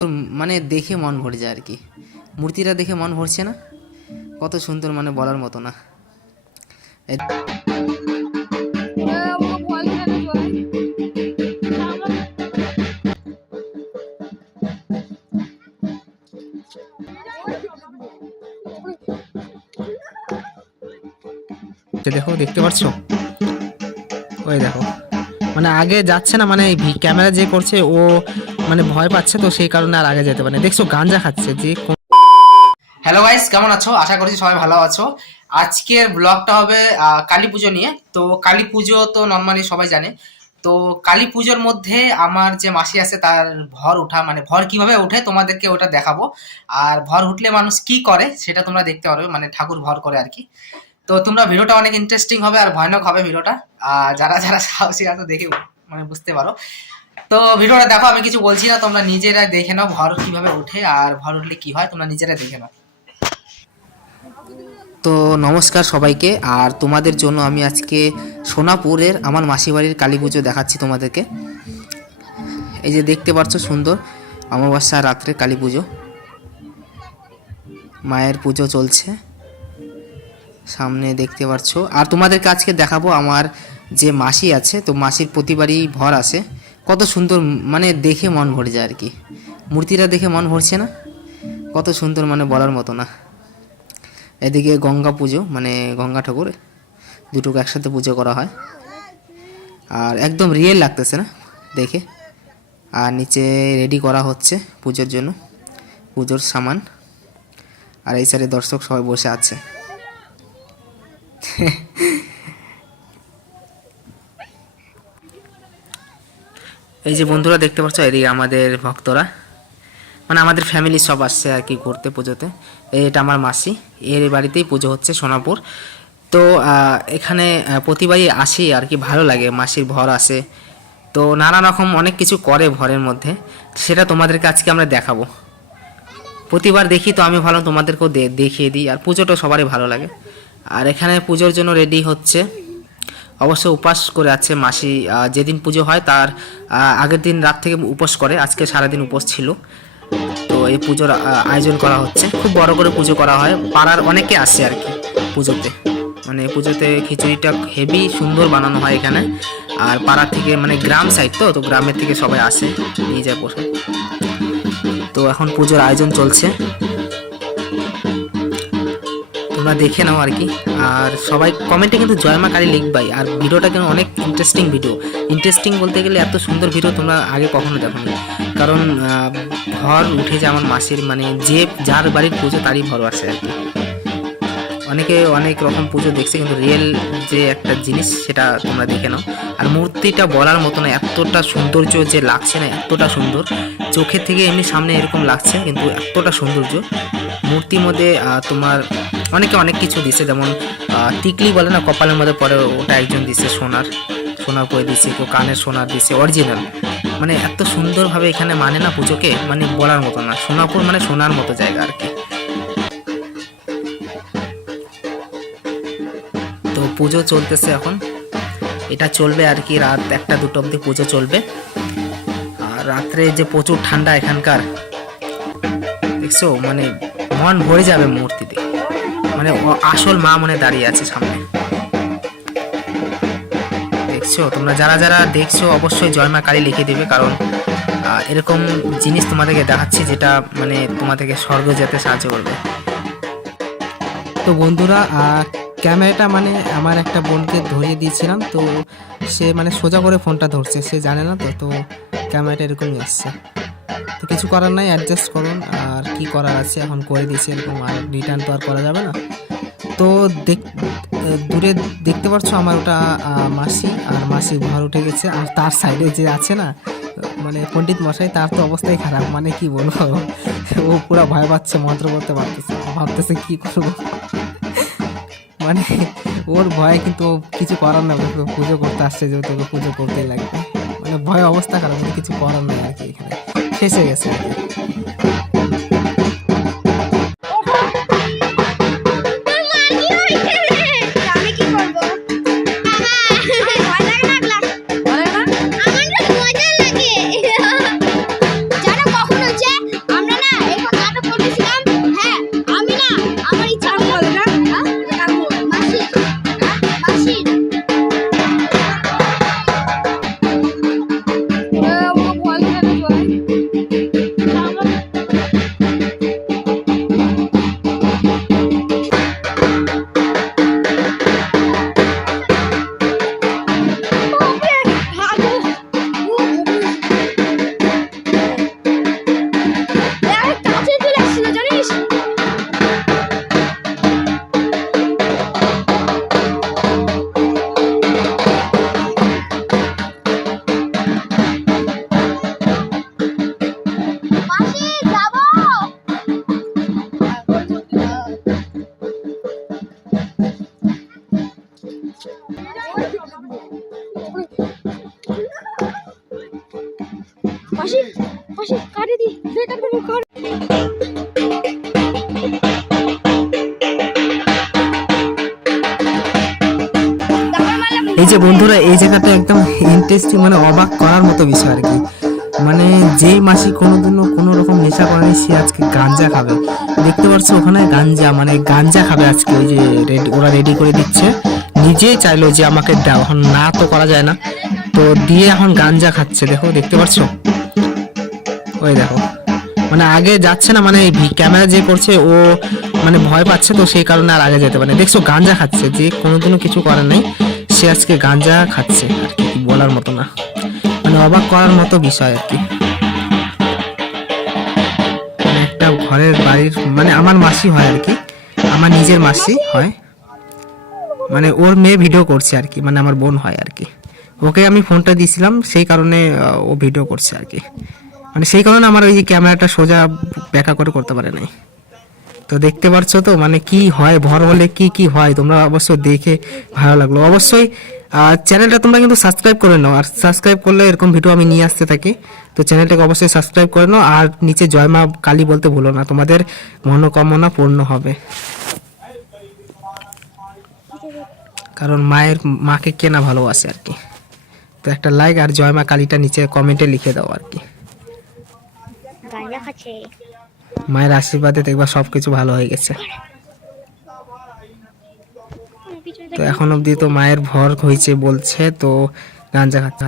মানে দেখে মন ভরে যায় আর কি। মূর্তিটা দেখে মন ভরছে না? কত সুন্দর, মানে বলার মতো না। দেখো, দেখতে পাচ্ছ? ওই দেখো, মানে আগে যাচ্ছে না, মানে ক্যামেরা যে করছে ও মানে ভয় পাচ্ছে, তো সেই কারণে আর আগে যেতে পারে। দেখছো গাঞ্জা খাচ্ছে যে। হ্যালো গাইস, কেমন আছো? আশা করছি সবাই ভালো আছো। আজকের ব্লগটা হবে কালী পুজো নিয়ে। তো কালী পুজো তো নর্মালি সবাই জানে। তো কালী পুজোর মধ্যে আমার যে মাসি আছে তার ভর ওঠা, মানে ভর কিভাবে ওঠে তোমাদেরকে ওটা দেখাবো। আর ভর উঠলে মানুষ কি করে সেটা তোমরা দেখতে পারবে, মানে ঠাকুর ভর করে আর কি। তো তোমরা ভিডিওটা অনেক ইন্টারেস্টিং হবে আর ভয়ানক হবে ভিডিওটা। যারা যারা সাহসী আছে দেখে মানে বুঝতে পারো। তো ভিডিওটা দেখো, আমি কিছু বলছি না, তোমরা নিজেরাই দেখে নাও ভর কিভাবে ওঠে আর ভর উঠলে কি হয়, তোমরা নিজেরাই দেখে নাও। তো নমস্কার সবাইকে। আর তোমাদের জন্য আমি আজকে সোনাপুরের আমার মাসি বাড়ির কালী পুজো দেখাচ্ছি তোমাদেরকে। এই যে দেখতে পাচ্ছ, সুন্দর অমাবস্যা রাত্রে কালী পুজো, মায়ের পুজো চলছে সামনে দেখতে পাচ্ছ। আর তোমাদেরকে আজকে দেখাবো আমার যে মাসি আছে, তো মাসির প্রতিবারই ভর আসে। কত সুন্দর, মানে দেখে মন ভরে যায় আর কি। মূর্তিটা দেখে মন ভরছে না? কত সুন্দর, মানে বলার মতো না। এদিকে গঙ্গা পুজো, মানে গঙ্গা ঠাকুর দুটোকে একসাথে পুজো করা হয়। আর একদম রিয়েল লাগতেছে না দেখে। আর নিচে রেডি করা হচ্ছে পুজোর জন্য, পুজোর সামান। আর এই সাইডে দর্শক সবাই বসে আছে। এই যে বন্ধুরা দেখতে পাচ্ছ, এদিকে আমাদের ভক্তরা, মানে আমাদের ফ্যামিলি সব আসছে আর কি ঘুরতে পুজোতে। এটা আমার মাসি, এর বাড়িতেই পুজো হচ্ছে সোনাপুর। তো এখানে প্রতিবারই আসি আর কি, ভালো লাগে। মাসির ভর আসে, তো নানা রকম অনেক কিছু করে ভরের মধ্যে, সেটা তোমাদেরকে আজকে আমরা দেখাবো। প্রতিবার দেখি, তো আমি ভালো তোমাদেরকেও দেখিয়ে দিই। আর পুজোটা সবারই ভালো লাগে। আর এখানে পুজোর জন্য রেডি হচ্ছে। অবশ্য উপাস করে আছে মাসি। যেদিন পুজো হয় তার আগের দিন রাত থেকে উপোস করে, আজকে সারাদিন উপোস ছিল। তো এই পুজোর আয়োজন করা হচ্ছে, খুব বড় করে পুজো করা হয়। পাড়ার অনেকে আসে আর কি পুজোতে। মানে পুজোতে খিচুড়িটা হেভি সুন্দর বানানো হয় এখানে। আর পাড়া থেকে, মানে গ্রাম সাইড, তো গ্রামের থেকে সবাই আসে, নিয়ে যায় প্রসাদ। তো এখন পুজোর আয়োজন চলছে, তোমরা দেখে নাও আর কি। আর সবাই কমেন্টে কিন্তু জয় মা কালী লিখবাই। আর ভিডিওটা কিন্তু অনেক ইন্টারেস্টিং ভিডিও। ইন্টারেস্টিং বলতে গেলে এত সুন্দর ভিডিও তোমরা আগে কখনো দেখোনি। কারণ ভর উঠে যে আমার মাসির, মানে যে যার বাড়ির পুজো তারই ভর আসে আর কি। অনেকে অনেক রকম পুজো দেখছে, কিন্তু রিয়েল যে একটা জিনিস সেটা তোমরা দেখে নাও। আর মূর্তিটা বলার মতো না, এতটা সৌন্দর্য যে লাগছে না, এতটা সুন্দর। চোখের থেকে এমনি সামনে এরকম লাগছে, কিন্তু এতটা সৌন্দর্য মূর্তির মধ্যে। তোমার অনেকে অনেক কিছু দিছে, যেমন টিকলি বলে না, কপালের মধ্যে পরে, ওটা একজন দিছে সোনার, সোনার করে দিছে, কেউ কানের সোনার দিছে অরিজিনাল। মানে এত সুন্দরভাবে এখানে মানে না পুজোকে, মানে বলার মতো না। সোনাপুর মানে সোনার মতো জায়গা আর কি। তো পুজো চলতেছে এখন, এটা চলবে আর কি রাত 1-2 অবধি পুজো চলবে। আর রাত্রে যে প্রচুর ঠান্ডা এখানকার, দেখছো, মানে মন ভরে যাবে মূর্তিতে। মানে আসল মা মনে দাঁড়িয়ে আছে সামনে, দেখছো তোমরা। যারা যারা দেখছো অবশ্যই জয় মা কালী লিখে দেবে, কারণ এরকম জিনিস তোমাদেরকে দেখাচ্ছি যেটা মানে তোমাদেরকে স্বর্গ যেতে সাহায্য করবে। তো বন্ধুরা, ক্যামেরাটা মানে আমার একটা বোনকে ধরিয়ে দিয়েছিলাম, তো সে মানে সোজা করে ফোনটা ধরছে, সে জানে না। তো তো ক্যামেরাটা এরকমই আসছে। তো কিছু করার নাই, অ্যাডজাস্ট করুন। আর কি করার আছে, এখন করে দিয়েছি এরকম, আর রিটার্ন তো আর করা যাবে না। তো দূরে দেখতে পাচ্ছ আমার ওটা মাসি, আর মাসি ঘর উঠে গেছে। আর তার সাইডে যে আছে না, মানে পণ্ডিত মশাই, তার তো অবস্থাই খারাপ, মানে কি বলবো। ও পুরো ভয় পাচ্ছে, মন্ত্র করতে পারতেছে, ভাবতেছে কি করবো। মানে ওর ভয়, কিন্তু কিছু করার না, পুজো করতে আসছে যেহেতু ওকে পুজো করতেই লাগবে। মানে ভয় অবস্থা খারাপ, কিছু করার নেই আর কি, এখানে শেষ হয়ে গেছে আর কি। এই যে বন্ধুরা, এই জায়গাটা একদম ইন্টারেস্টিং, মানে অবাক করার মতো বিষয় আর কি। মানে যেই মাসি কোনোদিনও কোনো রকম নেশা করেনি, সে আজকে গাঞ্জা খাবে। দেখতে পাচ্ছ ওখানে গাঞ্জা, মানে গাঞ্জা খাবে আজকে। ওই যে ওরা রেডি করে দিচ্ছে, নিজেই চাইলো যে আমাকে দাও, এখন না তো করা যায় না, তো দিয়ে এখন গাঞ্জা খাচ্ছে। দেখো, দেখতে পাচ্ছ, ওই দেখো, মানে আগে যাচ্ছে না, মানে ক্যামেরা যে করছে ও মানে ভয় পাচ্ছে, তো সেই কারণে আর আগে যেতে পারে না। দেখছো গাঞ্জা খাচ্ছে, যে কোনোদিনও কিছু করে নাই, সে আজকে গাঞ্জা খাচ্ছে আর কি, বলার মতো না, মানে অবাক করার মতো বিষয় আর কি। মানে একটা ঘরের বাড়ির, মানে আমার মাসি হয় আর কি, আমার নিজের মাসি হয়, মানে ওর মেয়ে ভিডিও করছে আর কি, মানে আমার বোন হয় আর কি। ওকে আমি ফোনটা দিয়েছিলাম, সেই কারণে ও ভিডিও করছে আর কি, মানে সেই কারণে আমার ওই যে ক্যামেরাটা সোজা ব্যাকা করে করতে পারে নাই। তো দেখতে পাচ্ছ তো, মানে কি হয় ভর হলে কি কি হয়, তোমরা অবশ্যই দেখে ভালো লাগলো। অবশ্যই চ্যানেলটা তোমরা কিন্তু সাবস্ক্রাইব করে নাও, আর সাবস্ক্রাইব করলে এরকম ভিডিও আমি নিয়ে আসতে থাকি। তো চ্যানেলটাকে অবশ্যই সাবস্ক্রাইব করে নাও, আর নিচে জয় মা কালী বলতে ভুলো না, তোমাদের মনোকামনা পূর্ণ হবে। কারণ মাকে কে না ভালোবাসে আর কি। তো একটা লাইক আর জয় মা কালীটা নিচে কমেন্টে লিখে দাও আর কি। মায়ের আশীর্বাদে দেখবা সবকিছু ভালো হয়ে গেছে। তো এখন অবধি তো মায়ের ভর হয়েছে বলছে, তো গাঞ্জা খাচ্ছে।